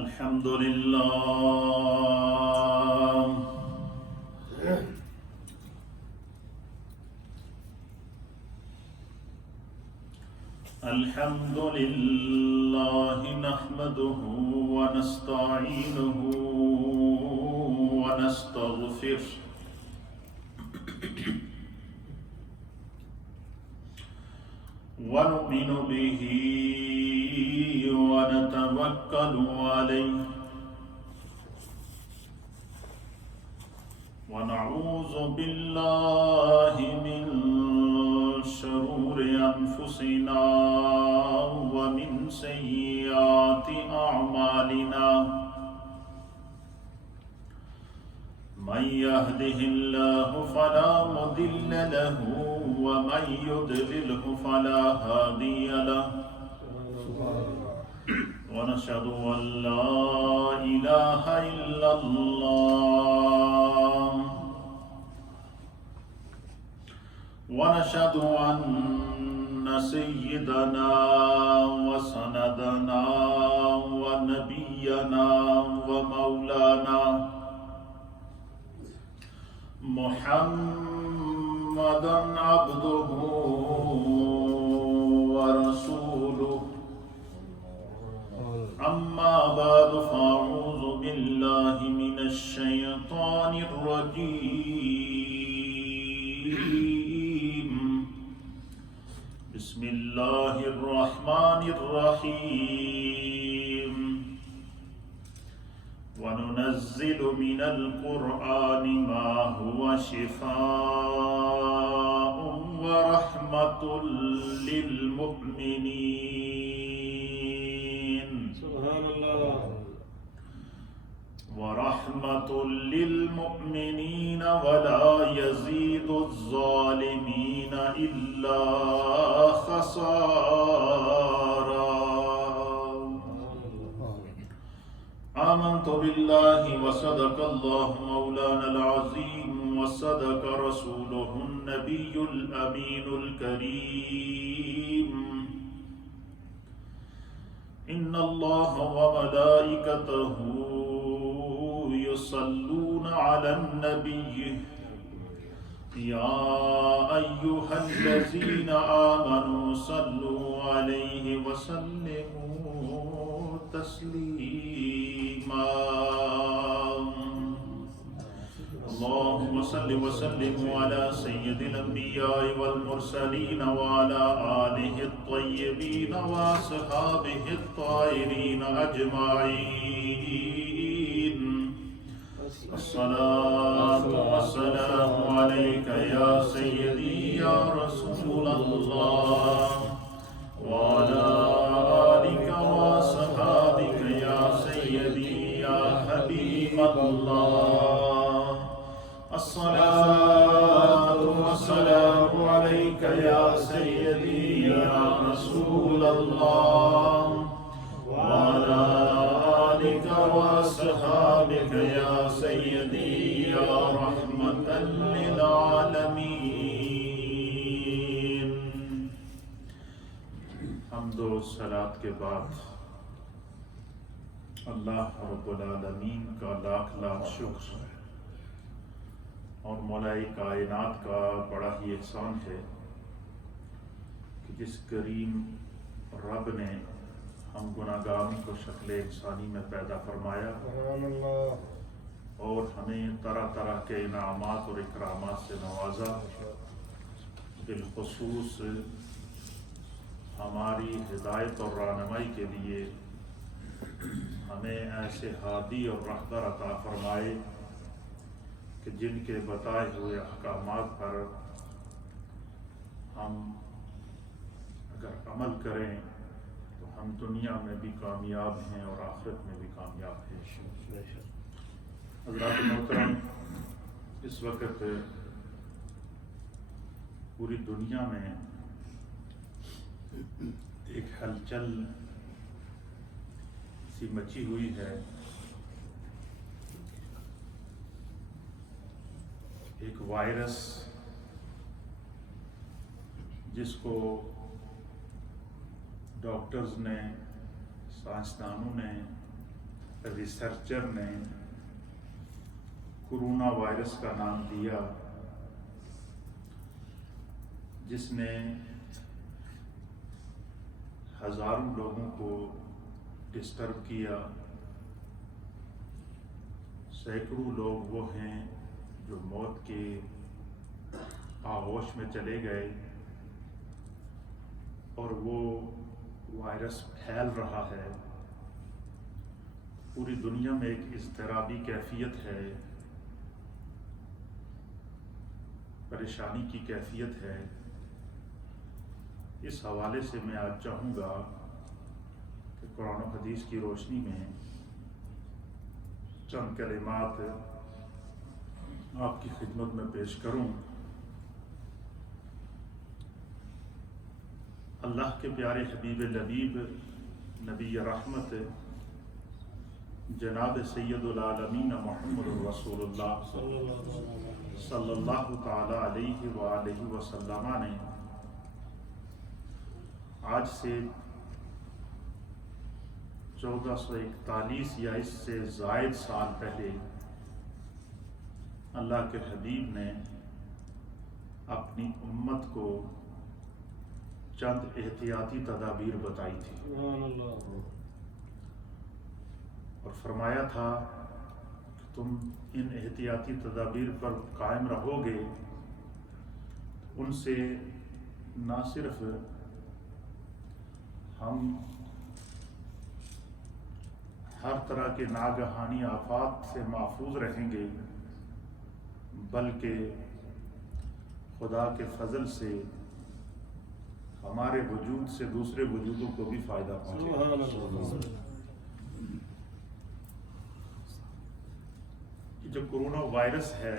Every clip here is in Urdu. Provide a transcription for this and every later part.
الحمد لله الحمد لله نحمده ونستعينه ونستغفره ونؤمن به ونتوكل عليه ونعوذ بالله من شرور أنفسنا ومن سيئات أعمالنا من يهده الله فلا مضل له ومن يضلله فلا هادي له ونشهد أن لا إله إلا الله ونشهد أن سيدنا وسندنا ونبينا ومولانا محمدا عبده ورسوله أما بعد فأعوذ بالله من الشيطان الرجيم بسم الله الرحمن الرحيم وننزل من القرآن ما هو شفاء ورحمة للمؤمنين سبحان الله ورحمة للمؤمنين ولا يزيد الظالمين إلا خسارا آمنت بالله وصدق الله مولانا العظيم وصدق رسوله النبي الأمين الكريم إن الله وملائكته يصلون على النبي يا أيها الذين آمنوا صلوا عليه وسلموا تسليما اللهم صل وسلم على سيد الأنبياء والمرسلين وعلى آله الطيبين وأصحابه الطاهرين أجمعين الصلاة والسلام عليك يا سيدي يا رسول الله وعلى آلك وأصحابك يا سيدي يا حبيب الله الصلاة والسلام عليك يا سيدي يا رسول الله وعلى آلك وأصحابك يا سيدي يا رحمة للعالمين حمد و صلاة کے بعد اللہ رب العالمین کا لاکھ لاکھ شکر اور مولا کائنات کا بڑا ہی احسان ہے کہ جس کریم رب نے ہم گناہگاروں کو شکل انسانی میں پیدا فرمایا اور ہمیں طرح طرح کے انعامات اور اکرامات سے نوازا، بالخصوص ہماری ہدایت اور رہنمائی کے لیے ہمیں ایسے ہادی اور رہبر عطا فرمائے کہ جن کے بتائے ہوئے احکامات پر ہم اگر عمل کریں تو ہم دنیا میں بھی کامیاب ہیں اور آخرت میں بھی کامیاب ہیں۔ حضرات محترم، اس وقت پوری دنیا میں ایک ہلچل سی مچی ہوئی ہے، ایک وائرس جس کو ڈاکٹرز نے، سائنسدانوں نے ریسرچر نے کورونا وائرس کا نام دیا، جس نے ہزاروں لوگوں کو ڈسٹرب کیا۔ سینکڑوں لوگ وہ ہیں جو موت کے آغوش میں چلے گئے، اور وہ وائرس پھیل رہا ہے۔ پوری دنیا میں ایک اضطرابی کیفیت ہے، پریشانی کی کیفیت ہے۔ اس حوالے سے میں آج چاہوں گا کہ قرآن و حدیث کی روشنی میں چند کلمات آپ کی خدمت میں پیش کروں۔ اللہ کے پیارے حبیب لبیب نبی رحمت جناب سید العالمین محمد رسول اللہ صلی اللہ تعالی علیہ وآلہ وسلم نے آج سے 1441 یا اس سے زائد سال پہلے اللہ کے حبیب نے اپنی امت کو چند احتیاطی تدابیر بتائی تھی، اور فرمایا تھا کہ تم ان احتیاطی تدابیر پر قائم رہو گے، ان سے نہ صرف ہم ہر طرح کے ناگہانی آفات سے محفوظ رہیں گے، بلکہ خدا کے فضل سے ہمارے وجود سے دوسرے وجودوں کو بھی فائدہ پہنچے۔ جو کورونا وائرس ہے،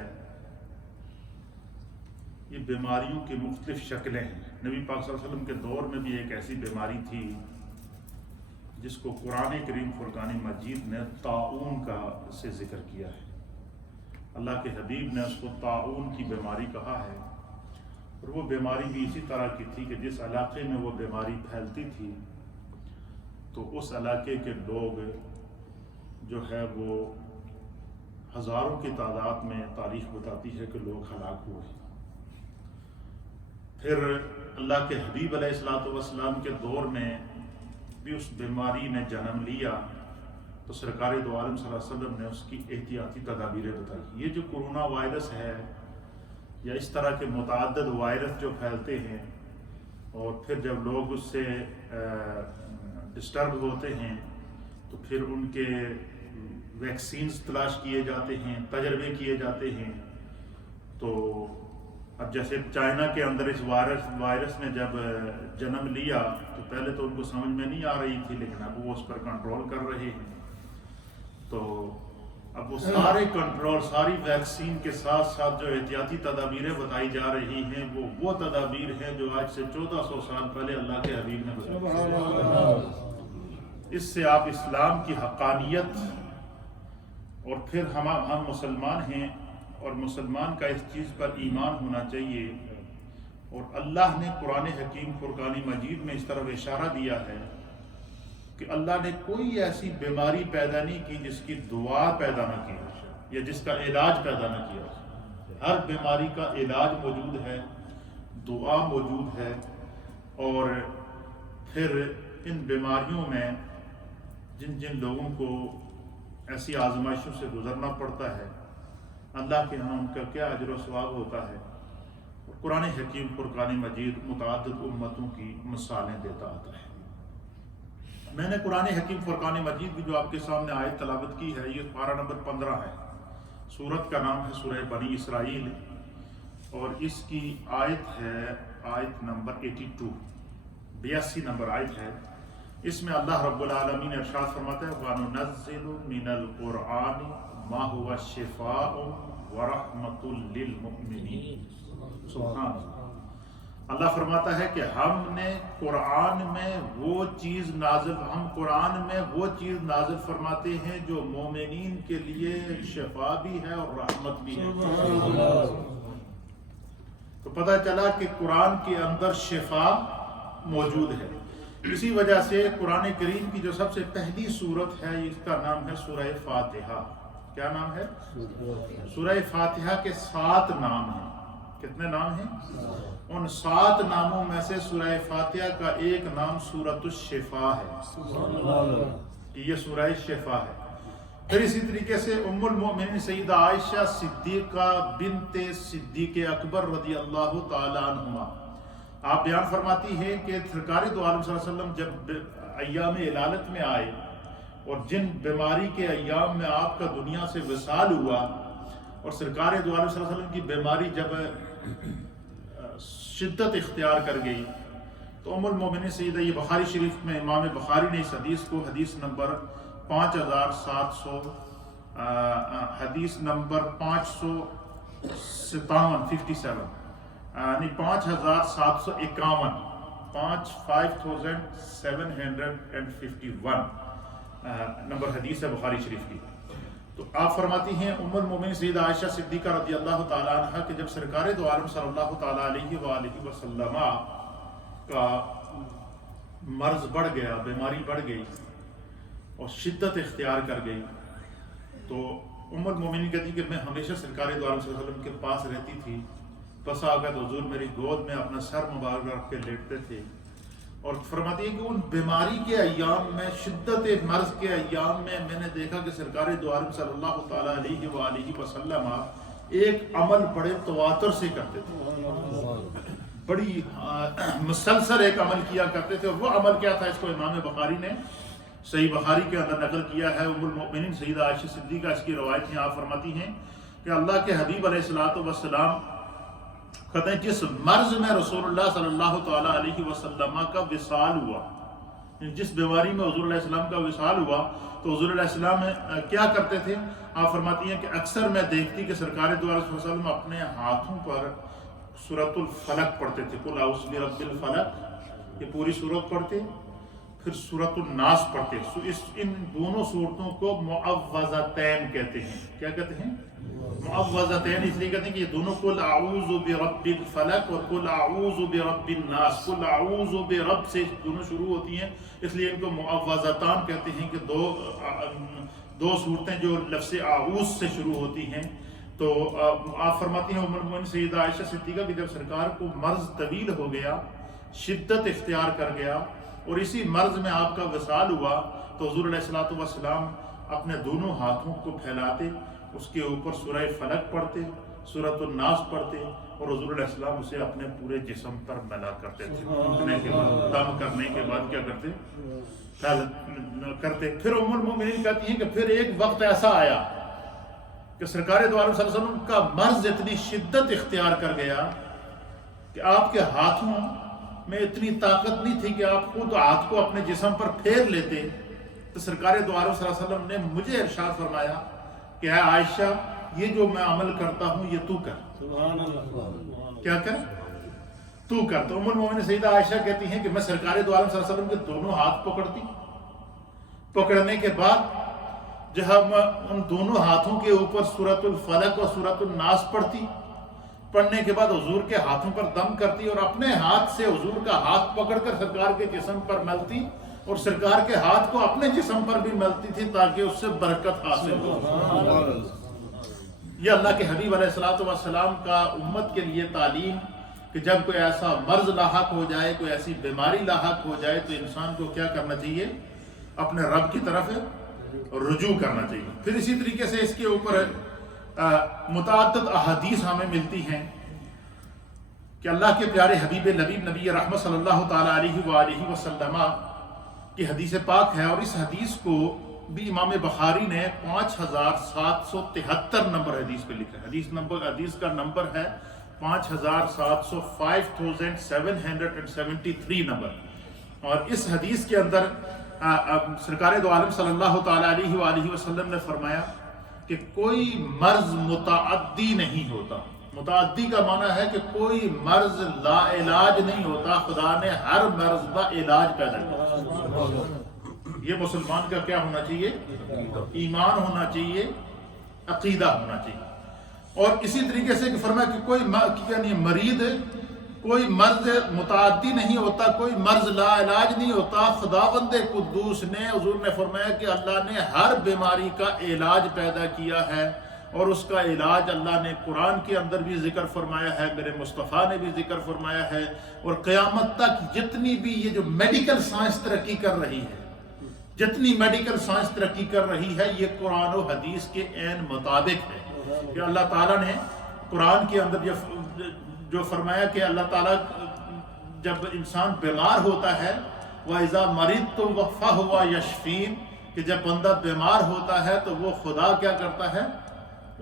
یہ بیماریوں کی مختلف شکلیں ہیں۔ نبی پاک صلی اللہ علیہ وسلم کے دور میں بھی ایک ایسی بیماری تھی جس کو قرآن کریم فرقان مجید نے طاعون کا سے ذکر کیا ہے۔ اللہ کے حبیب نے اس کو طاعون کی بیماری کہا ہے، اور وہ بیماری بھی اسی طرح کی تھی کہ جس علاقے میں وہ بیماری پھیلتی تھی تو اس علاقے کے لوگ جو ہے وہ ہزاروں کی تعداد میں تاریخ بتاتی ہے کہ لوگ ہلاک ہوئے۔ پھر اللہ کے حبیب علیہ الصلوۃ والسلام کے دور میں بھی اس بیماری نے جنم لیا، تو سرکار دو عالم صلی اللہ علیہ وسلم نے اس کی احتیاطی تدابیریں بتائی۔ یہ جو کورونا وائرس ہے یا اس طرح کے متعدد وائرس جو پھیلتے ہیں، اور پھر جب لوگ اس سے ڈسٹرب ہوتے ہیں تو پھر ان کے ویکسینز تلاش کیے جاتے ہیں، تجربے کیے جاتے ہیں۔ تو اب جیسے چائنا کے اندر اس وائرس نے جب جنم لیا تو پہلے تو ان کو سمجھ میں نہیں آ رہی تھی، لیکن اب وہ اس پر کنٹرول کر رہے ہیں۔ تو اب وہ سارے کنٹرول، ساری ویکسین کے ساتھ ساتھ جو احتیاطی تدابیریں بتائی جا رہی ہیں، وہ تدابیر ہیں جو آج سے 1400 سال پہلے اللہ کے حبیب نے بتائی۔ اس سے آپ اسلام کی حقانیت، اور پھر ہم مسلمان ہیں اور مسلمان کا اس چیز پر ایمان ہونا چاہیے، اور اللہ نے قرآن حکیم فرقان مجید میں اس طرف اشارہ دیا ہے کہ اللہ نے کوئی ایسی بیماری پیدا نہیں کی جس کی دعا پیدا نہ کی یا جس کا علاج پیدا نہ کیا۔ ہر بیماری کا علاج موجود ہے، دعا موجود ہے، اور پھر ان بیماریوں میں جن لوگوں کو ایسی آزمائشوں سے گزرنا پڑتا ہے، اللہ کے ہاں ان کا کیا اجر و ثواب ہوتا ہے۔ اور قرآن حکیم فرقان مجید متعدد امتوں کی مثالیں دیتا آتا ہے۔ میں نے قرآن حکیم فرقان مجید کی جو آپ کے سامنے آیت تلاوت کی ہے، یہ پارہ نمبر 15 ہے۔ سورت کا نام ہے سورہ بنی اسرائیل، اور اس کی آیت ہے آیت نمبر 82 نمبر آیت ہے۔ اس میں اللہ رب العالمین ارشاد فرماتا ہے وَنُنَزِّلُ مِنَ الْقُرْآنِ مَا هُوَ شِفَاءٌ وَرَحْمَةٌ لِّلْمُؤْمِنِينَ۔ سبحان اللہ۔ اللہ فرماتا ہے کہ ہم نے قرآن میں وہ چیز نازل فرماتے ہیں جو مومنین کے لیے شفا بھی ہے اور رحمت بھی ہے۔ تو پتہ چلا کہ قرآن کے اندر شفا موجود ہے۔ اسی وجہ سے قرآن کریم کی جو سب سے پہلی سورت ہے اس کا نام ہے سورہ فاتحہ۔ کیا نام ہے؟ سورہ فاتحہ کے 7 نام ہیں۔ کتنے نام ہیں؟ ان 7 ناموں میں سے سورہ فاتحہ کا ایک نام سورۃ الشفا ہے، کہ یہ سورہ شفا ہے۔ پھر اسی طریقے سے ام المؤمنین سیدہ عائشہ صدیقہ بنت صدیق اکبر رضی اللہ تعالی عنہما، آپ بیان فرماتی ہیں کہ سرکار دو عالم صلی اللہ علیہ وسلم جب ایام علالت میں آئے اور جن بیماری کے ایام میں آپ کا دنیا سے وصال ہوا، اور سرکار دو عالم صلی اللہ علیہ وسلم کی بیماری جب شدت اختیار کر گئی تو ام المؤمنین سیدہ، یہ بخاری شریف میں امام بخاری نے اس حدیث کو حدیث نمبر 5700 حدیث نمبر 557 یعنی 5751 5751 نمبر حدیث ہے بخاری شریف کی۔ تو آپ فرماتی ہیں ام المومنین سیدہ عائشہ صدیقہ رضی اللہ تعالی عنہ کہ جب سرکار دو عالم صلی اللہ تعالی علیہ وآلہ وسلم کا مرض بڑھ گیا، بیماری بڑھ گئی اور شدت اختیار کر گئی، تو ام المومنین کہتی کہ میں ہمیشہ سرکار دو عالم صلی اللہ علیہ وسلم کے پاس رہتی تھی، بس آگا تو حضور میری گود میں اپنا سر مبارک رکھ کے لیٹتے تھے، اور فرماتی ہے کہ ان بیماری کے ایام میں، شدت مرض کے ایام میں نے دیکھا کہ سرکار دو عالم صلی اللہ تعالی علیہ وآلہ وسلم ایک عمل بڑے تواتر سے کرتے تھے، بڑی مسلسل ایک عمل کیا کرتے تھے، اور وہ عمل کیا تھا؟ اس کو امام بخاری نے صحیح بخاری کے اندر نقل کیا ہے۔ ام المؤمنین سیدہ عائشہ صدیقہ اس کی روایت ہیں، آپ فرماتی ہیں کہ اللہ کے حبیب علیہ الصلوۃ والسلام کہتے ہیں جس مرض میں رسول اللہ صلی اللہ تعالی علیہ وسلم کا وصال ہوا، جس بیماری میں حضور علیہ السلام کا وصال ہوا، تو حضور علیہ السلام کیا کرتے تھے؟ آپ فرماتی ہیں کہ اکثر میں دیکھتی کہ سرکار دو علیہ وسلم اپنے ہاتھوں پر سورۃ الفلق پڑھتے تھے، قل اعوذ برب الفلق، یہ پوری سورت پڑھتے، پھر سورۃ الناس پڑھتے۔ ان دونوں صورتوں کو معوذتین کہتے ہیں۔ کیا کہتے ہیں؟ معوذتین اس لیے کہتے ہیں کہ یہ دونوں قل اعوذ برب الفلق اور قل اعوذ برب الناس، قل اعوذ برب سے دونوں شروع ہوتی ہیں، اس لیے ان کو معوذتان کہتے ہیں کہ دو صورتیں جو لفظ اعوذ سے شروع ہوتی ہیں۔ تو آپ فرماتی ہیں ام المؤمنین سیدہ عائشہ صدیقہ کہ جب سرکار کو مرض طویل ہو گیا، شدت اختیار کر گیا، اور اسی مرض میں آپ کا وصال ہوا، تو حضور علیہ الصلوۃ والسلام اپنے دونوں ہاتھوں کو پھیلاتے، اس کے اوپر سورہ فلق پڑھتے، سورۃ الناس پڑھتے، اور حضور علیہ السلام اسے اپنے پورے جسم پر ملا کرتے تھے۔ اٹھنے کے بعد، دم کرنے کے بعد کیا کرتے؟ پھر ام المؤمنین کہتی ہیں کہ پھر ایک وقت ایسا آیا کہ سرکار دو عالم صلی اللہ علیہ وسلم کا مرض اتنی شدت اختیار کر گیا کہ آپ کے ہاتھوں میں اتنی طاقت نہیں تھی کہ آپ خود ہاتھ کو اپنے جسم پر پھیر لیتے۔ تو سرکار دو عالم صلی اللہ علیہ وسلم نے مجھے ارشاد فرمایا کہ اے عائشہ، یہ جو میں عمل کرتا ہوں یہ تو کر۔ سبحان اللہ۔ کیا کر؟ تو کر۔ تو ام المؤمنین سیدہ عائشہ کہتی ہیں کہ میں سرکار دو عالم صلی اللہ علیہ وسلم کے دونوں ہاتھ پکڑتی، پکڑنے کے بعد جب ان دونوں ہاتھوں کے اوپر سورۃ الفلق اور سورۃ الناس پڑھتی، پڑھنے کے بعد حضور کے ہاتھوں پر دم کرتی، اور اپنے ہاتھ سے حضور کا ہاتھ پکڑ کر سرکار کے جسم پر ملتی، اور سرکار کے ہاتھ کو اپنے جسم پر بھی ملتی تھی تاکہ اس سے برکت حاصل ہو۔ یہ اللہ کے حبیب علیہ الصلوۃ والسلام کا امت کے لیے تعلیم کہ جب کوئی ایسا مرض لاحق ہو جائے، کوئی ایسی بیماری لاحق ہو جائے، تو انسان کو کیا کرنا چاہیے؟ اپنے رب کی طرف رجوع کرنا چاہیے۔ پھر اسی طریقے سے اس کے اوپر متعدد احادیث ہمیں ملتی ہیں کہ اللہ کے پیارے حبیب لبیب نبی رحمت صلی اللہ تعالی علیہ وآلہ وسلم کی حدیث پاک ہے، اور اس حدیث کو بھی امام بخاری نے 5773 نمبر حدیث پہ لکھا ہے۔ حدیث کا نمبر ہے 5773 نمبر، اور اس حدیث کے اندر سرکار دو عالم صلی اللہ تعالی علیہ وآلہ وسلم نے فرمایا کہ کوئی مرض متعدی نہیں ہوتا۔ متعدی کا معنی ہے کہ کوئی مرض لا علاج نہیں ہوتا، خدا نے ہر مرض کا علاج پیدا کیا۔ یہ مسلمان کا کیا ہونا چاہیے؟ ایمان ہونا چاہیے، عقیدہ ہونا چاہیے۔ اور اسی طریقے سے فرمایا کہ کوئی مریض کوئی مرض متعدی نہیں ہوتا، کوئی مرض لا علاج نہیں ہوتا۔ خداوند قدوس نے، حضور نے فرمایا کہ اللہ نے ہر بیماری کا علاج پیدا کیا ہے، اور اس کا علاج اللہ نے قرآن کے اندر بھی ذکر فرمایا ہے، میرے مصطفیٰ نے بھی ذکر فرمایا ہے، اور قیامت تک جتنی بھی یہ جو میڈیکل سائنس ترقی کر رہی ہے، جتنی میڈیکل سائنس ترقی کر رہی ہے، یہ قرآن و حدیث کے عین مطابق ہے کہ اللہ تعالیٰ نے قرآن کے اندر جو فرمایا کہ اللہ تعالیٰ جب انسان بیمار ہوتا ہے، وَإِذَا مَرِضْتُ فَهُوَ يَشْفِينِ، کہ جب بندہ بیمار ہوتا ہے تو وہ خدا کیا کرتا ہے؟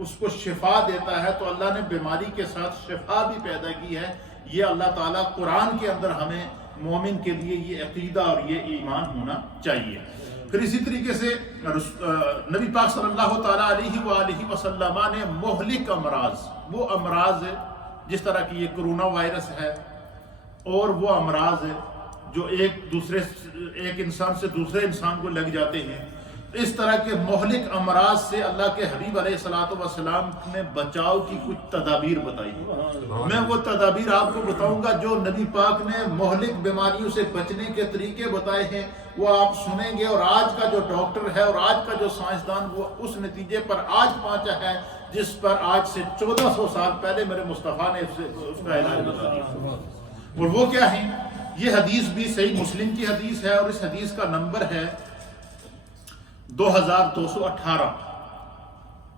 اس کو شفا دیتا ہے۔ تو اللہ نے بیماری کے ساتھ شفا بھی پیدا کی ہے۔ یہ اللہ تعالیٰ قرآن کے اندر ہمیں مومن کے لیے یہ عقیدہ اور یہ ایمان ہونا چاہیے۔ پھر اسی طریقے سے نبی پاک صلی اللہ تعالیٰ علیہ وآلہ وسلم نے مہلک امراض، وہ امراض جس طرح کی یہ کرونا وائرس ہے، اور وہ امراض جو ایک انسان سے دوسرے انسان کو لگ جاتے ہیں، اس طرح کے مہلک امراض سے اللہ کے حبیب علیہ الصلوۃ والسلام نے بچاؤ کی کچھ تدابیر بتائی۔ میں وہ تدابیر آپ کو بتاؤں گا جو نبی پاک نے مہلک بیماریوں سے بچنے کے طریقے بتائے ہیں، وہ آپ سنیں گے، اور آج کا جو ڈاکٹر ہے اور آج کا جو سائنسدان وہ اس نتیجے پر آج پہنچا ہے جس پر آج سے 1400 سال پہلے میرے مصطفیٰ نے اس کا علاج بتا دیا۔ اور وہ کیا ہے؟ یہ حدیث بھی صحیح مسلم کی حدیث ہے، اور اس حدیث کا نمبر ہے 2218۔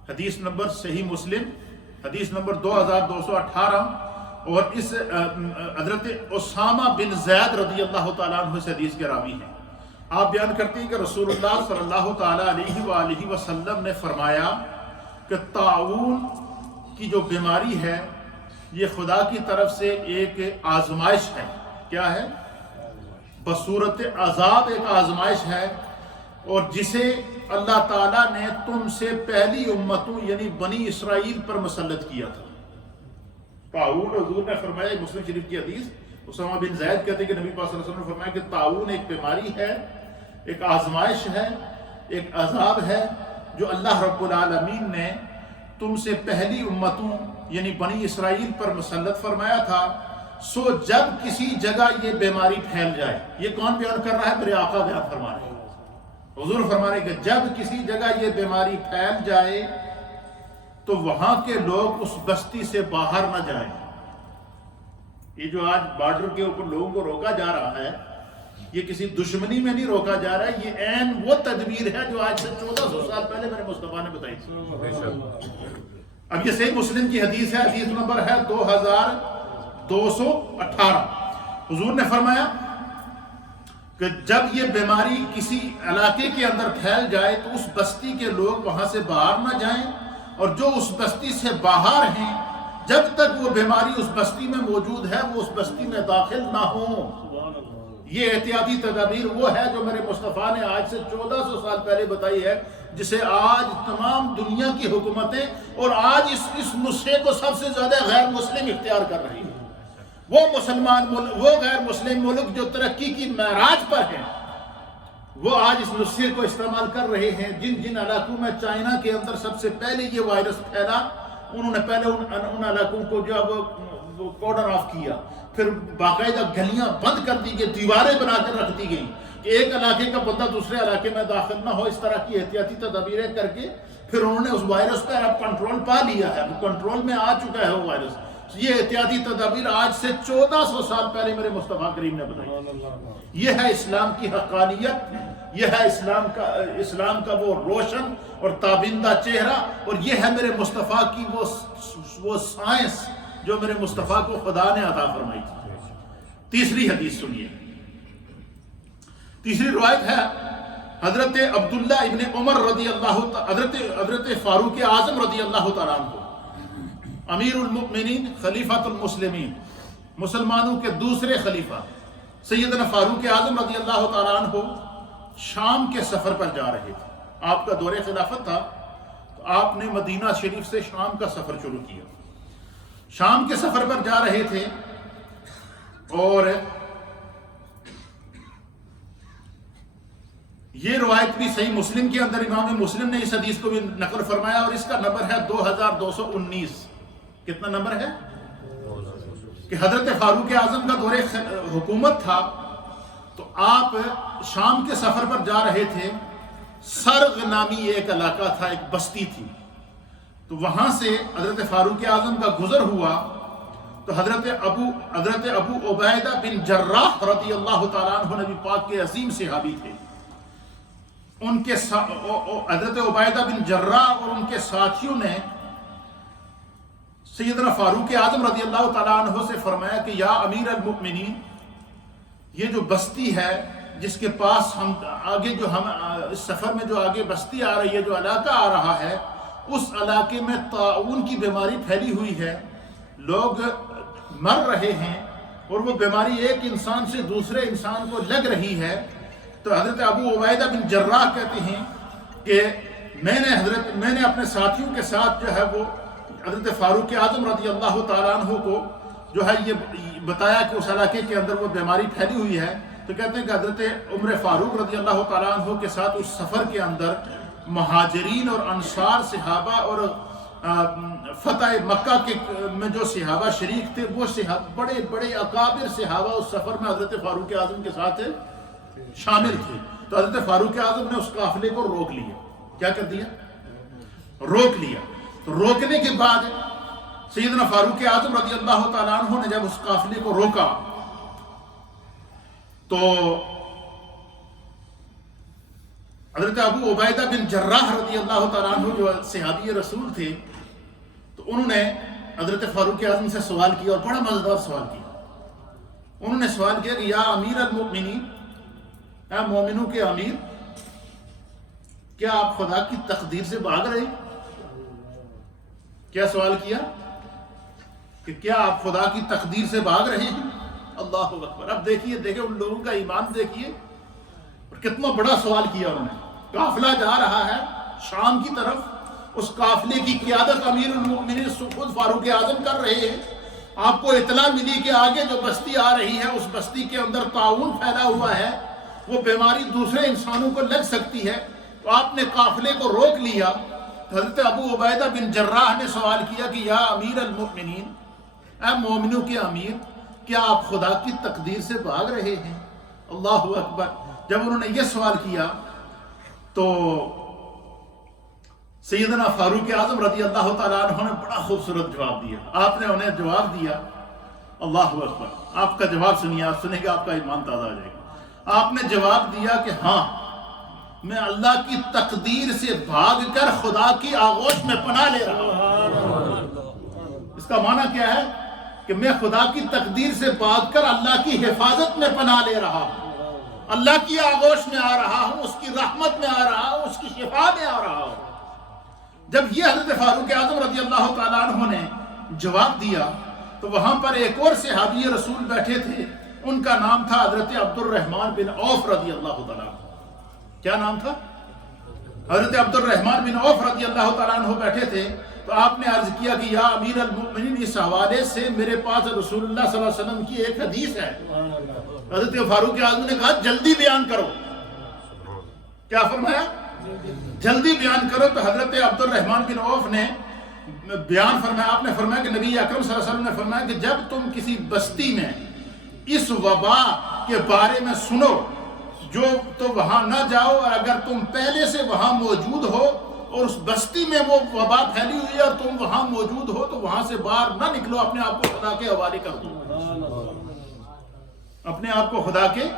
حدیث نمبر صحیح مسلم، حدیث نمبر 2218، اور اس حضرت اسامہ بن زید رضی اللہ تعالیٰ عنہ اس حدیث کے راوی ہیں۔ آپ بیان کرتے ہیں کہ رسول اللہ صلی اللہ تعالیٰ علیہ وآلہ وسلم نے فرمایا کہ طاعون کی جو بیماری ہے یہ خدا کی طرف سے ایک آزمائش ہے۔ کیا ہے؟ بصورت عذاب ایک آزمائش ہے، اور جسے اللہ تعالیٰ نے تم سے پہلی امتوں یعنی بنی اسرائیل پر مسلط کیا تھا۔ طاعون، حضور نے فرمایا، مسلم شریف کی حدیث، اسامہ بن زید کہتے ہیں کہ نبی پاک صلی اللہ علیہ وسلم نے فرمایا کہ طاعون ایک بیماری ہے، ایک آزمائش ہے، ایک عذاب ہے جو اللہ رب العالمین نے تم سے پہلی امتوں یعنی بنی اسرائیل پر مسلط فرمایا تھا۔ سو جب کسی جگہ یہ بیماری پھیل جائے، یہ کون بیان کر رہا ہے؟ میرے آقا بیان فرما رہے ہیں۔ حضور فرما رہے ہیں کہ جب کسی جگہ یہ بیماری پھیل جائے تو وہاں کے لوگ اس بستی سے باہر نہ جائیں۔ یہ جو آج بارڈر کے اوپر لوگوں کو روکا جا رہا ہے، یہ کسی دشمنی میں نہیں روکا جا رہا ہے، یہ عین وہ تدبیر ہے جو آج سے 1400 سال پہلے میرے مصطفیٰ نے بتائی تھی۔ اب یہ صحیح مسلم کی حدیث ہے، حدیث نمبر ہے 2218۔ حضور نے فرمایا کہ جب یہ بیماری کسی علاقے کے اندر پھیل جائے تو اس بستی کے لوگ وہاں سے باہر نہ جائیں، اور جو اس بستی سے باہر ہیں جب تک وہ بیماری اس بستی میں موجود ہے وہ اس بستی میں داخل نہ ہوں۔ یہ احتیاطی تدابیر وہ ہے جو میرے مصطفیٰ نے آج سے 1400 سال پہلے بتائی ہے، جسے آج تمام دنیا کی حکومتیں اور آج اس نسخے کو سب سے زیادہ غیر مسلم اختیار کر رہی ہیں۔ وہ غیر مسلم ملک جو ترقی کی معراج پر ہیں، وہ آج اس نسخے کو استعمال کر رہے ہیں۔ جن علاقوں میں چائنا کے اندر سب سے پہلے یہ وائرس پھیلا، انہوں نے پہلے ان علاقوں کو جو وہ کارڈن آف کیا، پھر باقاعدہ گلیاں بند کر دی گئی، دیواریں بنا کر رکھ دی گئی کہ ایک علاقے کا بندہ دوسرے علاقے میں داخل نہ ہو۔ اس طرح کی احتیاطی تدابیریں کر کے پھر انہوں نے اس وائرس پر اب کنٹرول پا لیا ہے، وہ کنٹرول میں آ چکا ہے وہ وائرس۔ یہ احتیاطی تدابیر آج سے 1400 سال پہلے میرے مصطفیٰ کریم نے بتائی۔ یہ ہے اسلام کی حقانیت، یہ ہے اسلام کا وہ روشن اور تابندہ چہرہ، اور یہ ہے میرے مصطفیٰ کی وہ سائنس جو میرے مصطفیٰ کو خدا نے عطا فرمائی تھی۔ تیسری حدیث سنیے، تیسری روایت ہے حضرت عبداللہ ابن عمر رضی اللہ حضرت فاروق اعظم رضی اللہ تعالیٰ عنہ، امیر المؤمنین، خلیفۃ المسلمین، مسلمانوں کے دوسرے خلیفہ سیدنا فاروق اعظم رضی اللہ تعالیٰ عنہ شام کے سفر پر جا رہے تھے۔ آپ کا دور خلافت تھا، تو آپ نے مدینہ شریف سے شام کا سفر شروع کیا۔ شام کے سفر پر جا رہے تھے، اور یہ روایت بھی صحیح مسلم کے اندر امام مسلم نے اس حدیث کو بھی نقل فرمایا، اور اس کا نمبر ہے 2219۔ کتنا نمبر ہے؟ کہ حضرت فاروق اعظم کا دور حکومت تھا، تو آپ شام کے سفر پر جا رہے تھے، سرغ نامی ایک علاقہ تھا، ایک بستی تھی، تو وہاں سے حضرت فاروق اعظم کا گزر ہوا، تو حضرت ابو عبیدہ بن جراح رضی اللہ تعالیٰ عنہ نبی پاک کے عظیم صحابی تھے، ان کے حضرت عبیدہ بن جراح اور ان کے ساتھیوں نے سیدنا فاروق اعظم رضی اللہ تعالیٰ عنہ سے فرمایا کہ یا امیر المؤمنین، یہ جو بستی ہے جس کے پاس ہم آگے اس سفر میں جو آگے بستی آ رہی ہے، جو علاقہ آ رہا ہے، اس علاقے میں طاعون کی بیماری پھیلی ہوئی ہے، لوگ مر رہے ہیں، اور وہ بیماری ایک انسان سے دوسرے انسان کو لگ رہی ہے۔ تو حضرت ابو عبیدہ بن جراح کہتے ہیں کہ میں نے اپنے ساتھیوں کے ساتھ جو ہے وہ حضرت فاروق اعظم رضی اللہ تعالیٰ عنہ کو جو ہے یہ بتایا کہ اس علاقے کے اندر وہ بیماری پھیلی ہوئی ہے، تو کہتے ہیں کہ حضرت عمر فاروق رضی اللہ تعالیٰ عنہ کے ساتھ اس سفر کے اندر مہاجرین اور انصار صحابہ اور فتح مکہ میں جو صحابہ شریک تھے، وہ بڑے بڑے اکابر صحابہ اس سفر میں حضرت فاروق اعظم کے ساتھ شامل تھے۔ تو حضرت فاروق اعظم نے اس قافلے کو روک لیا۔ کیا کر دیا؟ روک لیا۔ تو روکنے کے بعد سیدنا فاروق اعظم رضی اللہ تعالیٰ عنہ نے جب اس قافلے کو روکا تو حضرت ابو عبیدہ بن جراح رضی اللہ تعالیٰ عنہ جو صحابی رسول تھے، تو انہوں نے حضرت فاروق اعظم سے سوال کیا، اور بڑا مزیدار سوال کیا۔ انہوں نے سوال کیا کہ یا امیر المؤمنین، اے مومنوں کے امیر، کیا آپ خدا کی تقدیر سے بھاگ رہے؟ کیا سوال کیا کہ کیا آپ خدا کی تقدیر سے بھاگ رہے ہیں؟ اللہ اکبر۔ اب دیکھیے ان لوگوں کا ایمان دیکھیے، اور کتنا بڑا سوال کیا انہوں نے۔ قافلہ جا رہا ہے شام کی طرف، اس قافلے کی قیادت امیر المؤمنین خود فاروق اعظم کر رہے ہیں۔ آپ کو اطلاع ملی کہ آگے جو بستی آ رہی ہے، اس بستی کے اندر طاعون پھیلا ہوا ہے، وہ بیماری دوسرے انسانوں کو لگ سکتی ہے، تو آپ نے قافلے کو روک لیا۔ حضرت ابو عبیدہ بن جراح نے سوال کیا کہ یا امیر المؤمنین، اے مومنوں کے امیر، کیا آپ خدا کی تقدیر سے بھاگ رہے ہیں؟ اللہ اکبر۔ جب انہوں نے یہ سوال کیا تو سیدنا فاروق اعظم رضی اللہ تعالیٰ عنہ نے بڑا خوبصورت جواب دیا۔ آپ نے انہیں جواب دیا، اللہ اکبر، آپ کا جواب سنیے، آپ سنیں گے آپ کا ایمان تازہ ہو جائے گا۔ آپ نے جواب دیا کہ ہاں، میں اللہ کی تقدیر سے بھاگ کر خدا کی آغوش میں پناہ لے رہا ہوں۔ اس کا معنی کیا ہے کہ میں خدا کی تقدیر سے بھاگ کر اللہ کی حفاظت میں پناہ لے رہا ہوں، اللہ کی آغوش میں آ رہا ہوں، اس کی رحمت میں آ رہا ہوں، اس کی شفا میں آ رہا ہوں۔ جب یہ حضرت فاروق اعظم رضی اللہ تعالیٰ عنہ نے جواب دیا تو وہاں پر ایک اور صحابی رسول بیٹھے تھے، ان کا نام تھا حضرت عبد الرحمن بن عوف رضی اللہ تعالیٰ عنہ۔ کیا نام تھا؟ حضرت عبد الرحمن بن عوف رضی اللہ تعالیٰ عنہ بیٹھے تھے، تو آپ نے عرض کیا کہ یا امیر المؤمنین، اس حوالے سے میرے پاس رسول اللہ صلی اللہ علیہ وسلم کی ایک حدیث ہے۔ حضرت فاروق اعظم نے کہا جلدی بیان کرو۔ کیا فرمایا؟ جلدی بیان کرو۔ تو حضرت عبد الرحمن بن عوف نے بیان فرمایا، آپ نے فرمایا کہ نبی اکرم صلی اللہ علیہ وسلم نے فرمایا کہ جب تم کسی بستی میں اس وبا کے بارے میں سنو تو وہاں نہ جاؤ، اور اگر تم پہلے سے وہاں موجود ہو اور اس بستی میں وہ وبا پھیلی ہوئی ہے اور تم وہاں موجود ہو، تو وہاں سے باہر نہ نکلو، اپنے آپ کو خدا کے حوالے کر دو، اپنے آپ کو خدا کے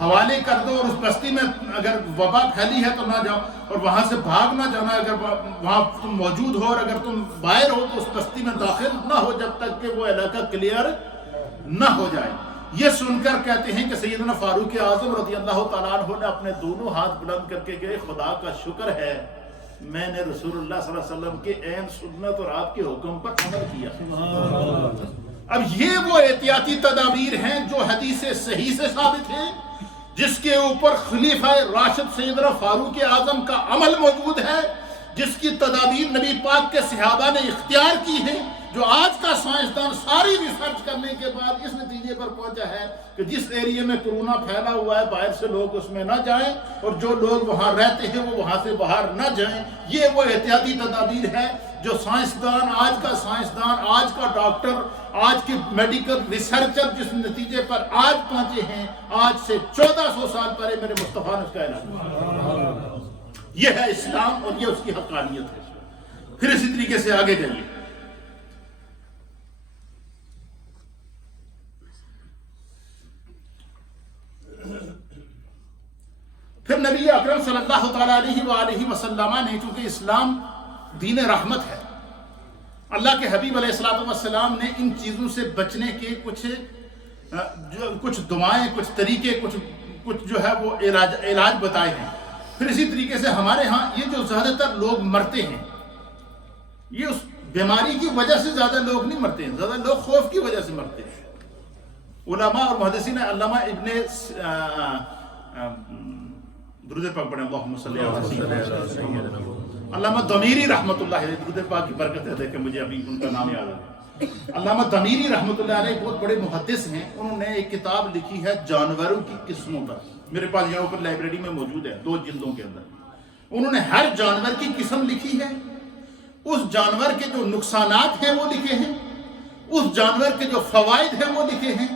حوالے کر دو، اور اس بستی میں اگر وبا پھیلی ہے تو نہ جاؤ، اور وہاں سے بھاگ نہ جانا، اگر وہاں تم موجود ہو، اور اگر تم باہر ہو تو اس بستی میں داخل نہ ہو جب تک کہ وہ علاقہ کلیئر نہ ہو جائے۔ یہ سن کر کہتے ہیں کہ سیدنا فاروق اعظم رضی اللہ تعالیٰ عنہ نے اپنے دونوں ہاتھ بلند کر کے کہے خدا کا شکر ہے میں نے رسول اللہ صلی اللہ علیہ وسلم کے عین سنت اور آپ کے حکم پر عمل کیا۔ اب یہ وہ احتیاطی تدابیر ہیں جو حدیث صحیح سے ثابت ہیں، جس کے اوپر خلیفہ راشد سیدنا فاروق اعظم کا عمل موجود ہے، جس کی تدابیر نبی پاک کے صحابہ نے اختیار کی ہیں، جو آج کا سائنسدان ساری ریسرچ کرنے کے بعد اس نتیجے پر پہنچا ہے کہ جس ایریے میں کرونا پھیلا ہوا ہے باہر سے لوگ اس میں نہ جائیں، اور جو لوگ وہاں رہتے ہیں وہ وہاں سے باہر نہ جائیں۔ یہ وہ احتیاطی تدابیر ہے جو آج کا سائنسدان، آج کا ڈاکٹر آج کے میڈیکل ریسرچر جس نتیجے پر آج پہنچے ہیں، آج سے 1400 سال پہلے میرے مصطفیٰ نے اس کا اعلان کیا۔ یہ ہے اسلام اور یہ اس کی حقانیت ہے۔ پھر اسی طریقے سے آگے جائیے، پھر نبی اکرم صلی اللہ تعالیٰ علیہ وآلہ وسلم نے، چونکہ اسلام دین رحمت ہے، اللہ کے حبیب علیہ السلام نے ان چیزوں سے بچنے کے کچھ دعائیں، کچھ طریقے، کچھ جو ہے وہ علاج بتائے ہیں۔ پھر اسی طریقے سے ہمارے ہاں یہ جو زیادہ تر لوگ مرتے ہیں، یہ اس بیماری کی وجہ سے زیادہ لوگ نہیں مرتے ہیں، زیادہ لوگ خوف کی وجہ سے مرتے ہیں۔ علماء اور محدثین، علامہ ابن درود پاک پڑھیں، اللہم صلی اللہ علیہ وسلم، علامہ ضمیری رحمۃ اللہ علیہ، درود پاک کی برکت ہے، دیکھیں مجھے ابھی ان کا نام یاد آ گیا۔ علامہ ضمیری رحمۃ اللہ علیہ بہت بڑے محدث ہیں، انہوں نے ایک کتاب لکھی ہے جانوروں کی قسموں پر، میرے پاس یہاں اوپر لائبریری میں موجود ہے، 2 جلدوں کے اندر۔ انہوں نے ہر جانور کی قسم لکھی ہے، اس جانور کے جو نقصانات ہیں وہ لکھے ہیں، اس جانور کے جو فوائد ہیں وہ لکھے ہیں۔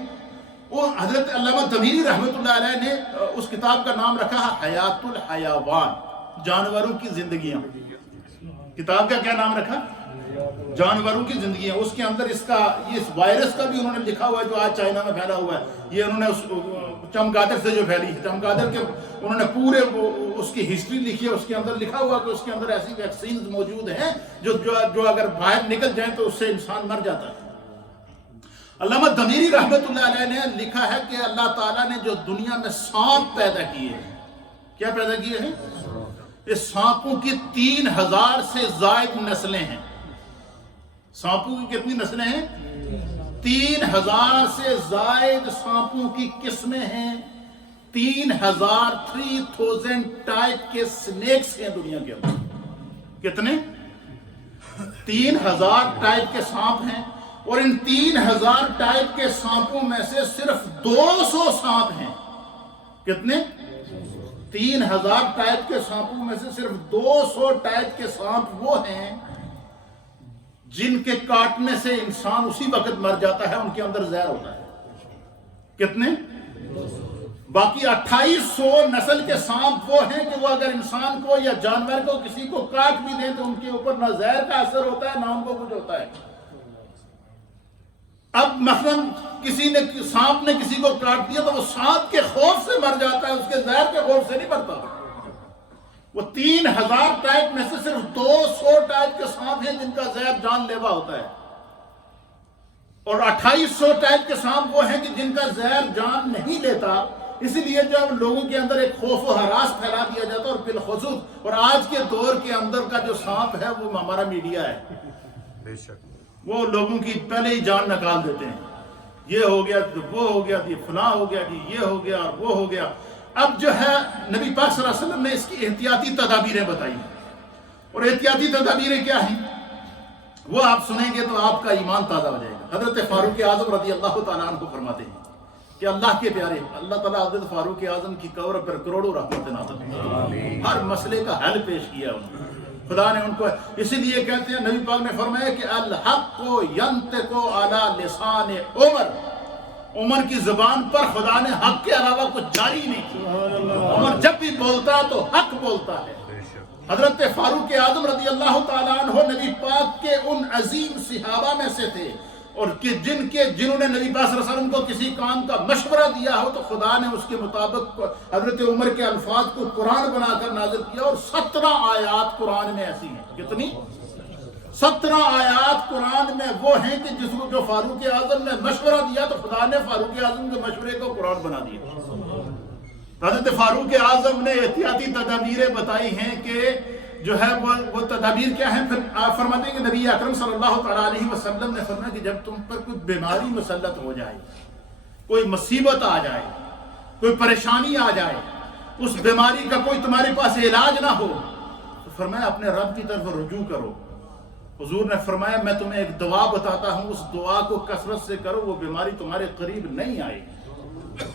وہ حضرت علامہ ضمیری رحمۃ اللہ علیہ نے اس کتاب کا نام رکھا ہے حیات الحیوان، جانوروں کی زندگیاں۔ کتاب کا کیا نام رکھا؟ جانوروں کی زندگیاں۔ اس کے اندر اس وائرس کا بھی انہوں نے لکھا ہوا ہے جو آج چائنا میں پھیلا ہوا ہے، یہ انہوں نے اس چمگادڑ سے جو پھیلی ہے، چمگادڑ کے انہوں نے پورے اس کی ہسٹری لکھی ہے، اس کے اندر لکھا ہوا کہ اس کے اندر ایسی ویکسینز موجود ہیں جو اگر باہر نکل جائیں تو اس سے انسان مر جاتا ہے۔ علامہ ضمیری رحمۃ اللہ علیہ نے لکھا ہے کہ اللہ تعالیٰ نے جو دنیا میں سانپ پیدا کیے ہیں، کیا پیدا کیے ہیں؟ اس سانپوں کی 3000 سے زائد نسلیں ہیں۔ سانپوں کی کتنی نسلیں ہیں؟ 3000 سے زائد سانپوں کی قسمیں ہیں۔ 3000 ٹائپ کے سنیکس ہیں دنیا کے اندر۔ کتنے؟ 3000 ٹائپ کے سانپ ہیں، اور ان 3000 ٹائپ کے سانپوں میں سے صرف 200 سانپ ہیں۔ کتنے؟ 3000 ٹائپ کے سانپوں میں سے صرف 200 ٹائپ کے سانپ وہ ہیں جن کے کاٹنے سے انسان اسی وقت مر جاتا ہے، ان کے اندر زہر ہوتا ہے۔ کتنے؟ باقی 2800 نسل کے سانپ وہ ہیں کہ وہ اگر انسان کو یا جانور کو کسی کو کاٹ بھی دیں تو ان کے اوپر نہ زہر کا اثر ہوتا ہے نہ ان کو کچھ ہوتا ہے۔ اب مثلاً سانپ نے کسی کو کاٹ دیا تو وہ سانپ کے خوف سے مر جاتا ہے، اس کے زہر کے خوف سے نہیں مرتا۔ وہ 3000 ٹائپ میں سے صرف 200 ٹائپ کے سانپ ہیں جن کا زہر جان لیوا ہوتا ہے، اور 2800 ٹائپ کے سانپ وہ ہیں کہ جن کا زہر جان نہیں لیتا۔ اسی لیے جب لوگوں کے اندر ایک خوف و ہراس پھیلا دیا جاتا ہے، اور بالخصوص اور آج کے دور کے اندر کا جو سانپ ہے وہ ہمارا میڈیا ہے۔ بے شک وہ لوگوں کی پہلے ہی جان نکال دیتے ہیں، یہ ہو گیا تو وہ ہو گیا، یہ فلاں ہو گیا، یہ ہو گیا اور وہ ہو گیا۔ اب جو ہے نبی پاک صلی اللہ علیہ وسلم نے اس کی احتیاطی تدابیریں بتائی ہیں، اور احتیاطی تدابیریں کیا ہیں وہ آپ سنیں گے تو آپ کا ایمان تازہ ہو جائے گا۔ حضرت فاروق اعظم رضی اللہ تعالیٰ عنہ فرماتے ہیں کہ اللہ کے پیارے، اللہ تعالیٰ حضرت فاروق اعظم کی قبر پر کروڑوں رحمت نازل، ہر مسئلے کا حل پیش کیا انہوں نے، خدا نے ان کو، اسی لیے کہتے ہیں نبی پاک نے فرمایا کہ الحق ینطق علی لسان عمر کی زبان پر خدا نے حق کے علاوہ کچھ جاری نہیں کیا۔ عمر جب بھی بولتا تو حق بولتا ہے۔ حضرت فاروق اعظم رضی اللہ تعالیٰ عنہ نبی پاک کے ان عظیم صحابہ میں سے تھے، اور کہ جنہوں نے نبی پاک صلی اللہ علیہ وسلم کو کسی کام کا مشورہ دیا ہو تو خدا نے اس کے مطابق حضرت عمر کے الفاظ کو قرآن بنا کر نازل کیا، اور 17 آیات قرآن میں ایسی ہیں۔ کتنی؟ 17 آیات قرآن میں وہ ہیں کہ جس کو جو فاروق اعظم نے مشورہ دیا تو خدا نے فاروق اعظم کے مشورے کو قرآن بنا دیا۔ حضرت فاروق اعظم نے احتیاطی تدابیریں بتائی ہیں کہ جو ہے وہ تدابیر کیا ہیں۔ پھر آپ فرماتے ہیں کہ نبی اکرم صلی اللہ تعالیٰ علیہ وسلم نے فرمایا کہ جب تم پر کوئی بیماری مسلط ہو جائے، کوئی مصیبت آ جائے، کوئی پریشانی آ جائے، اس بیماری کا کوئی تمہارے پاس علاج نہ ہو، تو فرمایا اپنے رب کی طرف رجوع کرو۔ حضور نے فرمایا میں تمہیں ایک دعا بتاتا ہوں، اس دعا کو کثرت سے کرو، وہ بیماری تمہارے قریب نہیں آئے گی۔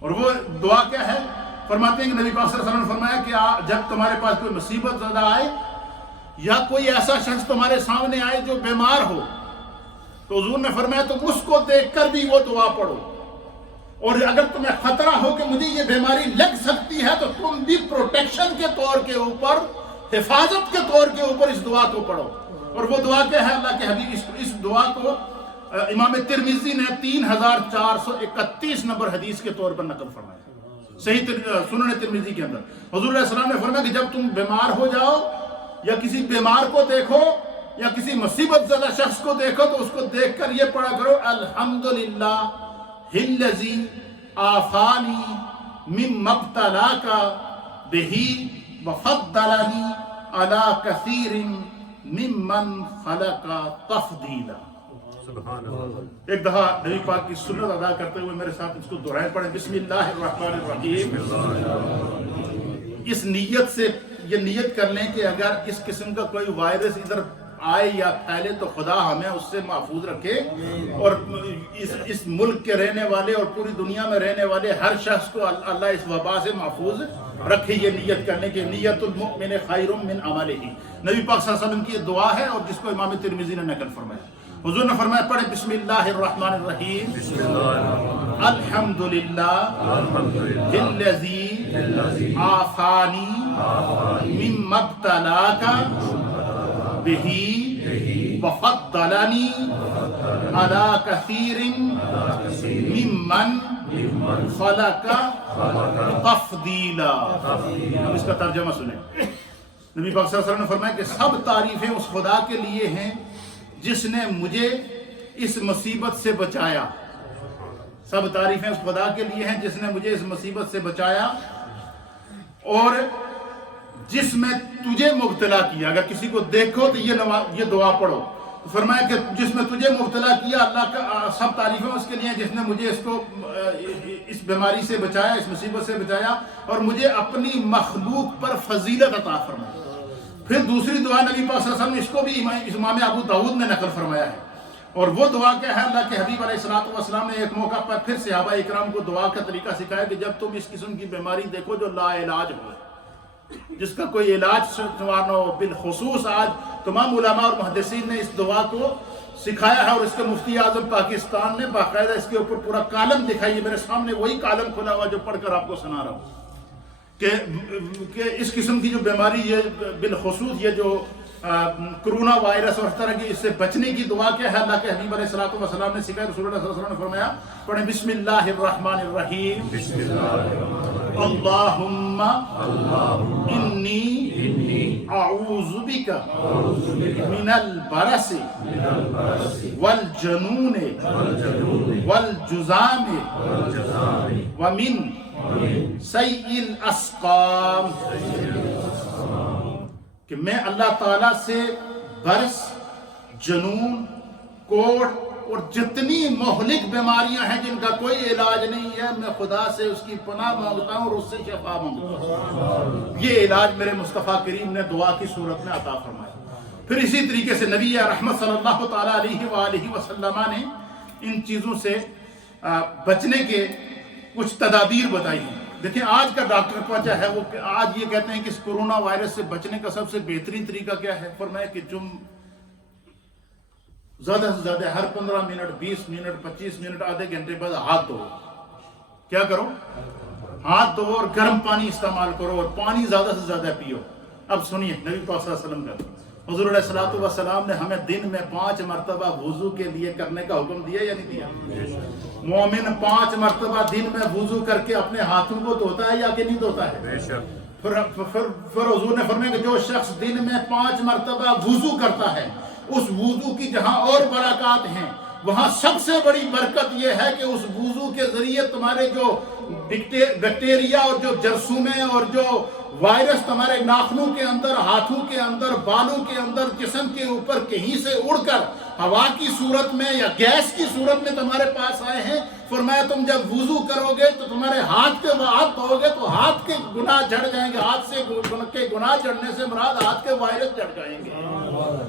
اور وہ دعا کیا ہے؟ فرماتے ہیں کہ نبی پاک صلی اللہ علیہ وسلم نے فرمایا کہ جب تمہارے پاس کوئی مصیبت زدہ آئے یا کوئی ایسا شخص تمہارے سامنے آئے جو بیمار ہو، تو حضور نے فرمایا تم اس کو دیکھ کر بھی وہ دعا پڑھو، اور اگر تمہیں خطرہ ہو کہ مجھے یہ بیماری لگ سکتی ہے تو تم بھی پروٹیکشن کے طور کے اوپر، حفاظت کے طور کے اوپر اس دعا کو پڑھو۔ اور وہ دعا کیا ہے؟ اللہ کے حبیب اس دعا کو امام ترمذی نے 3431 نمبر حدیث کے طور پر نقل فرمایا، صحیح سنن ترمذی کے اندر۔ حضور علیہ السلام نے فرمایا کہ جب تم بیمار ہو جاؤ یا کسی بیمار کو دیکھو یا کسی مصیبت زدہ شخص کو دیکھو تو اس کو دیکھ کر یہ پڑھا کرو، الحمدللہ الذی عافانی مما ابتلاک بہ وفضلنی علی کثیر ممن خلق تفضیلا۔ ایک دفعہ نبی پاک کی سنت ادا کرتے ہوئے میرے ساتھ اس کو دہرائیں پڑھیں، بسم اللہ الرحمن الرحیم۔ اس نیت سے یہ نیت کر لیں کہ اگر اس قسم کا کوئی وائرس ادھر آئے یا پھیلے تو خدا ہمیں اس سے محفوظ رکھے، اور اس ملک کے رہنے والے اور پوری دنیا میں رہنے والے ہر شخص کو اللہ اس وبا سے محفوظ رکھے۔ یہ نیت کرنے کے نیت المؤمن خیر من عملہ، نبی پاک صلی اللہ علیہ وسلم کی یہ دعا ہے اور جس کو امام ترمذی نے نقل فرمایا۔ حضور نے فرمایا پڑھے بسم اللہ الرحمن الرحیم، الحمدللہ الذی عافانی مما ابتلاک بہ وفضلنی علی کثیر ممن خلق تفضیلا۔ اب اس کا ترجمہ سنیں۔ نبی پاک صلی اللہ علیہ وسلم نے فرمایا کہ سب تعریفیں اس خدا کے لیے ہیں جس نے مجھے اس مصیبت سے بچایا، سب تعریفیں اس خدا کے لیے ہیں جس نے مجھے اس مصیبت سے بچایا اور جس میں تجھے مبتلا کیا۔ اگر کسی کو دیکھو تو یہ دعا پڑھو۔ تو فرمایا کہ جس میں تجھے مبتلا کیا، اللہ کا سب تعریفیں اس کے لیے جس نے مجھے اس بیماری سے بچایا، اس مصیبت سے بچایا اور مجھے اپنی مخلوق پر فضیلت عطا فرمایا۔ پھر دوسری دعا نبی پاک صلی اللہ علیہ وسلم اس کو بھی امام ابو داؤد نے نقل فرمایا ہے، اور وہ دعا کیا ہے؟ اللہ کے حبیب علیہ السلام نے ایک موقع پر پھر صحابہ اکرام کو دعا کا طریقہ سکھایا کہ جب تم اس قسم کی بیماری دیکھو جو لا علاج ہو، جس کا کوئی علاج نہ ہو، بالخصوص آج تمام علماء اور محدثین نے اس دعا کو سکھایا ہے، اور اس کے مفتی اعظم پاکستان نے باقاعدہ اس کے اوپر پورا کالم دکھائی ہے۔ میرے سامنے وہی کالم کھلا ہوا جو پڑھ کر آپ کو سنا رہا ہوں کہ اس قسم کی جو بیماری یہ بالخصوص یہ جو کرونا وائرس اور اس طرح کی اس سے بچنے کی دعا کیا ہے؟ اللہ کے حبیب علیہ السلام نے سکھایا۔ رسول اللہ صلی اللہ علیہ وسلم نے فرمایا پڑھیں بسم اللہ الرحمن الرحیم، اللہم انی اعوذ بک من البرس والجنون والجذام ومن سیء الاسقام، کہ میں اللہ تعالیٰ سے برس، جنون، کوڑ اور جتنی مہلک بیماریاں ہیں جن کا کوئی علاج نہیں ہے، میں خدا سے اس کی پناہ مانگتا ہوں اور اس سے شفا مانگتا ہوں۔ یہ علاج میرے مصطفیٰ کریم نے دعا کی صورت میں عطا فرمایا۔ پھر اسی طریقے سے نبی رحمت صلی اللہ تعالیٰ علیہ وآلہ وسلم نے ان چیزوں سے بچنے کے کچھ تدابیر بتائی ہیں۔ دیکھیں آج کا ڈاکٹر کا کیا ہے، وہ آج یہ کہتے ہیں کہ اس کرونا وائرس سے بچنے کا سب سے بہترین طریقہ کیا ہے؟ فرمایا کہ تم زیادہ سے زیادہ ہر 15 منٹ 20 منٹ 25 منٹ آدھے گھنٹے بعد ہاتھ دھو۔ کیا کرو؟ ہاتھ دھو اور گرم پانی استعمال کرو اور پانی زیادہ سے زیادہ پیو۔ اب سنیے نبی پاک صلی اللہ علیہ وسلم کا، حضور علیہ السلام نے ہمیں دن میں 5 مرتبہ وضو کے لیے کرنے کا حکم دیا یا نہیں دیا؟ مومن 5 مرتبہ دن میں وضو کر کے اپنے ہاتھوں کو دھوتا ہے یا کہ نہیں دھوتا ہے؟ پھر حضور نے فرمایا کہ جو شخص دن میں 5 مرتبہ وضو کرتا ہے، اس وضو کی جہاں اور برکات ہیں وہاں سب سے بڑی برکت یہ ہے کہ اس وضو کے ذریعے تمہارے جو بیکٹیریا اور جو جرثومیں اور جو وائرس تمہارے ناخنوں کے اندر، ہاتھوں کے اندر، بالوں کے اندر، جسم کے اوپر کہیں سے اڑ کر ہوا کی صورت میں یا گیس کی صورت میں تمہارے پاس آئے ہیں، فرمایا تم جب وضو کرو گے تو تمہارے ہاتھ کے ہاتھ دھو گے تو ہاتھ کے گناہ جھڑ جائیں گے. ہاتھ سے کے گناہ جھڑنے سے مراد ہاتھ کے وائرس جھڑ جائیں گے.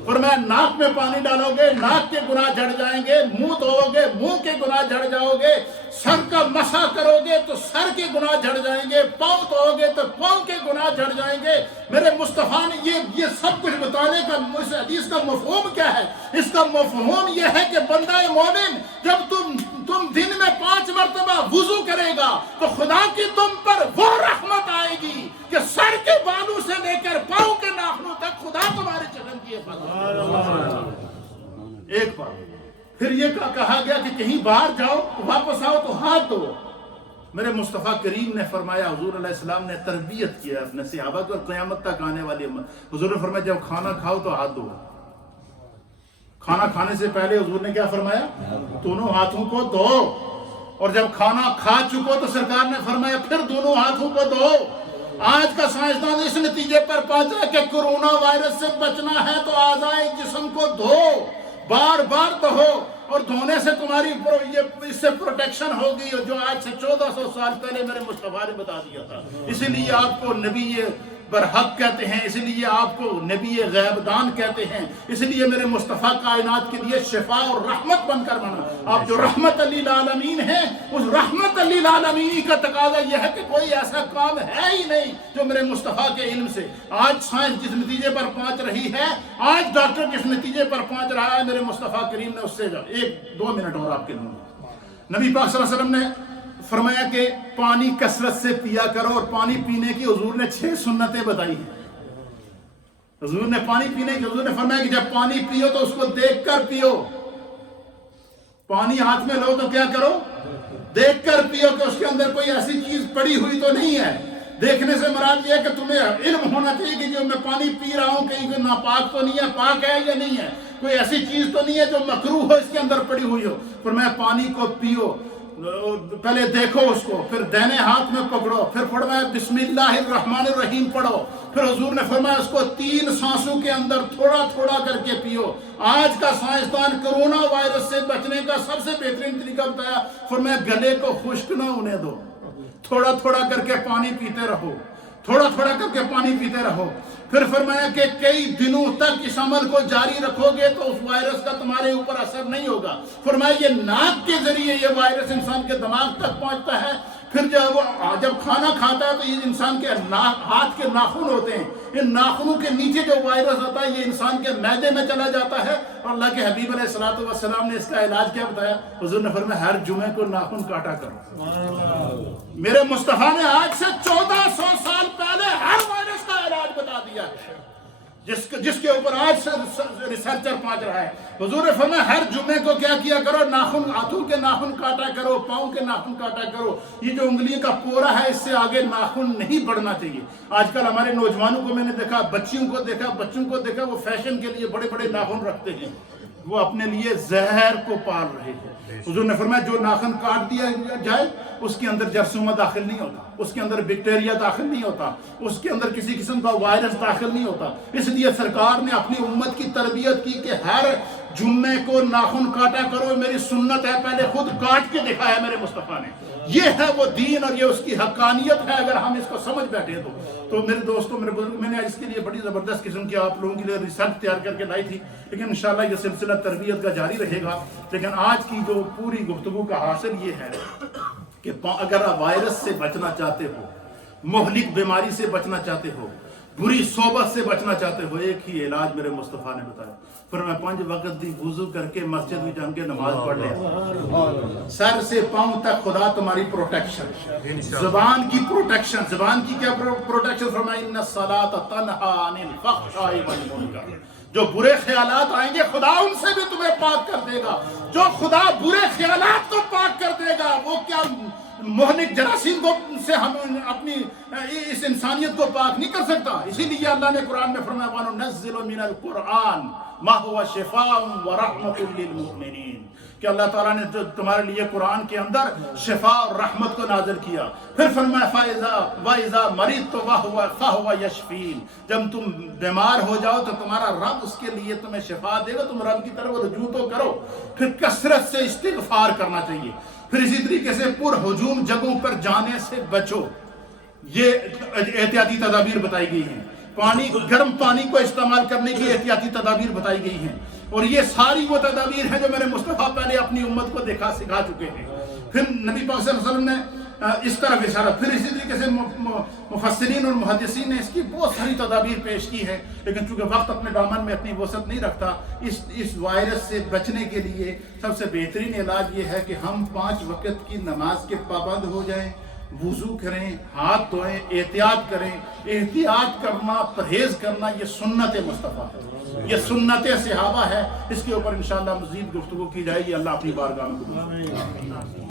فرمایا ناک میں پانی ڈالو گے ناک کے گناہ جھڑ جائیں گے. منہ دھو گے منہ کے گناہ جھڑ جاؤ گے. سر کا مسح کرو گے تو سر کے گناہ جھڑ جائیں گے. پاؤں دھو گے تو پاؤں کے گناہ جھڑ جائیں گے. میرے مصطفیٰ نے یہ سب کچھ بتانے کا اس حدیث کا مفہوم کیا ہے؟ اس کا مفہوم یہ ہے کہ بندہ مومن جب تم دن میں 5 مرتبہ وضو کرے گا تو خدا کی تم پر وہ رحمت آئے گی کہ سر کے بالوں سے لے کر پاؤں کے ناخنوں تک خدا تمہارے چلن کی حفاظت. ایک بار پھر یہ کہا گیا کہ کہیں باہر جاؤ واپس آؤ تو ہاتھ دھو. میرے مصطفیٰ کریم نے فرمایا, حضور علیہ السلام نے تربیت کیا اپنے صحابہ کو اور قیامت تک آنے والی امت. حضور نے فرمایا جب کھانا کھاؤ تو ہاتھ دھو. کھانا کھانے سے پہلے حضور نے کیا فرمایا؟ دونوں ہاتھوں کو دھو. اور جب کھانا کھا چکو تو سرکار نے فرمایا پھر دونوں ہاتھوں کو دھو. آج کا سائنسدان اس نتیجے پر پہنچا کہ کورونا وائرس سے بچنا ہے تو اعضائے جسم کو دھو, بار بار دھو. اور دھونے سے تمہاری اس سے پروٹیکشن ہوگی جو آج سے 1400 سال پہلے میرے مصطفیٰ نے بتا دیا تھا. اسی لیے آپ کو نبی برحق کہتے ہیں, اسی لیے آپ کو نبی غیب دان کہتے ہیں. اسی لیے میرے مصطفیٰ کائنات کے لیے شفا اور رحمت بن کر بنا. آپ جو رحمت للعالمین ہیں, اس رحمت للعالمین کا تقاضا یہ ہے کہ کوئی ایسا کام ہے ہی نہیں جو میرے مصطفیٰ کے علم سے. آج سائنس جس نتیجے پر پہنچ رہی ہے, آج ڈاکٹر جس نتیجے پر پہنچ رہا ہے, میرے مصطفیٰ کریم نے اس سے 1-2 منٹ اور آپ کے دوں. نبی پاک صلی اللہ علیہ وسلم نے فرمایا کہ پانی کثرت سے پیا کرو, اور پانی پینے کی حضور نے 6 سنتیں بتائی ہیں. حضور نے پانی پینے کی, حضور نے فرمایا کہ جب پانی پیو تو اس کو دیکھ کر پیو. پانی ہاتھ میں لو تو کیا کرو؟ دیکھ کر پیو کہ اس کے اندر کوئی ایسی چیز پڑی ہوئی تو نہیں ہے. دیکھنے سے مراد یہ ہے کہ تمہیں علم ہونا چاہیے کہ جو میں پانی پی رہا ہوں کہیں ناپاک تو نہیں ہے, پاک ہے یا نہیں ہے, کوئی ایسی چیز تو نہیں ہے جو مکروہ ہو اس کے اندر پڑی ہوئی ہو. فرمایا پانی کو پیو, پہلے دیکھو اس کو, پھر دہنے ہاتھ میں پکڑو, پھر فرمایا بسم اللہ الرحمن الرحیم پڑھو. پھر حضور نے فرمایا اس کو 3 سانسوں کے اندر تھوڑا تھوڑا کر کے پیو. آج کا سائنسدان کرونا وائرس سے بچنے کا سب سے بہترین طریقہ بتایا. فرمایا گلے کو خشک نہ ہونے دو, تھوڑا تھوڑا کر کے پانی پیتے رہو, تھوڑا تھوڑا کر کے پانی پیتے رہو. پھر فرمایا کہ کئی دنوں تک اس عمل کو جاری رکھو گے تو اس وائرس کا تمہارے اوپر اثر نہیں ہوگا. فرمایا یہ ناک کے ذریعے یہ وائرس انسان کے دماغ تک پہنچتا ہے. پھر جب کھانا کھاتا ہے تو یہ انسان کے ہاتھ کے ناخن ہوتے ہیں, ان ناخنوں کے نیچے جو وائرس ہوتا ہے یہ انسان کے معدے میں چلا جاتا ہے. اور اللہ کے حبیب علیہ السلام نے اس کا علاج کیا بتایا؟ حضور نے فرمایا ہر جمعے کو ناخن کاٹا کرو. میرے مصطفیٰ نے آج سے 1400 سال پہلے ہر وائرس کا علاج بتا دیا ہے جس کے اوپر آج سے ریسرچر پہنچ رہا ہے. حضور نے فرمایا ہر جمعے کو کیا کرو, ناخن, ہاتھوں کے ناخن کاٹا کرو, پاؤں کے ناخن کاٹا کرو. یہ جو انگلی کا پورا ہے اس سے آگے ناخن نہیں بڑھنا چاہیے. آج کل ہمارے نوجوانوں کو میں نے دیکھا, بچوں کو دیکھا وہ فیشن کے لیے بڑے بڑے ناخن رکھتے ہیں, وہ اپنے لیے زہر کو پال رہے ہیں. حضور نے فرمایا جو ناخن کاٹ دیا جائے اس کے اندر جراثیم داخل نہیں ہوتا, اس کے اندر بیکٹیریا داخل نہیں ہوتا, اس کے اندر کسی قسم کا وائرس داخل نہیں ہوتا. اس لیے سرکار نے اپنی امت کی تربیت کی کہ ہر جمعے کو ناخن کاٹا کرو, میری سنت ہے. پہلے خود کاٹ کے دکھایا میرے مصطفیٰ نے. یہ ہے وہ دین اور یہ اس کی حقانیت ہے اگر ہم اس کو سمجھ بیٹھے تو میرے دوستوں, میرے بزرگ, میں نے اس کے لیے بڑی زبردست قسم کی آپ لوگوں کے لیے ریسرچ تیار کر کے لائی تھی, لیکن انشاءاللہ یہ سلسلہ تربیت کا جاری رہے گا. لیکن آج کی جو پوری گفتگو کا حاصل یہ ہے کہ اگر آپ وائرس سے بچنا چاہتے ہو, مہلک بیماری سے بچنا چاہتے ہو, بری صحبت سے بچنا چاہتے ہو, ایک ہی علاج میرے مصطفیٰ نے بتایا. پھر میں 5 وقت دی وضو کر کے مسجد میں جان کے نماز پڑھ لیا. سر سے پاؤں تک خدا تمہاری پروٹیکشن, زبان کی پروٹیکشن. زبان کی کیا پروٹیکشن؟ فرمایا ان الصلاۃ تنہی عن الفحشاء والمنکر. جو برے خیالات آئیں گے خدا ان سے بھی تمہیں پاک کر دے گا. جو خدا برے خیالات کو پاک کر دے گا وہ کیا مہلک جراثیم کو سے ہم اپنی اس انسانیت کو پاک نہیں کر سکتا. اسی لیے اللہ نے قرآن میں فرمایا وَنُنَزِّلُ مِنَ الْقُرْآنِ مَا هُوَ شِفَاءٌ وَرَحْمَةٌ لِّلْمُؤْمِنِينَ کہ اللہ تعالیٰ نے جو تمہارے لیے قرآن کے اندر شفا اور رحمت کو نازل کیا. پھر فرمایا فَإِذَا مَرِضْتُ فَهُوَ يَشْفِينِ. جب تم بیمار ہو جاؤ تو تمہارا رب اس کے لیے تمہیں شفا دے گا, تم رب کی طرف رجوع تو کرو. پھر کثرت سے استغفار کرنا چاہیے. پھر اسی طریقے سے پرہجوم جگہوں پر جانے سے بچو، یہ احتیاطی تدابیر بتائی گئی ہیں۔ گرم پانی کو استعمال کرنے کی احتیاطی تدابیر بتائی گئی ہیں، اور یہ ساری وہ تدابیر ہیں جو میرے مصطفیٰ پہلے اپنی امت کو سکھا چکے ہیں۔ پھر نبی پاک صلی اللہ علیہ وسلم نے اس طرف اشارہ، پھر اسی طریقے سے مفسرین اور محدثین نے اس کی بہت ساری تدابیر پیش کی ہے، لیکن چونکہ وقت اپنے دامن میں اتنی وسعت نہیں رکھتا، اس وائرس سے بچنے کے لیے سب سے بہترین علاج یہ ہے کہ ہم 5 وقت کی نماز کے پابند ہو جائیں، وضو کریں، ہاتھ دھوئیں، احتیاط کریں۔ احتیاط کرنا، پرہیز کرنا، یہ سنت مصطفیٰ ہے، یہ سنت صحابہ ہے۔ اس کے اوپر انشاءاللہ مزید گفتگو کی جائے گی۔ اللہ اپنی بارگاہ میں قبول فرمائے۔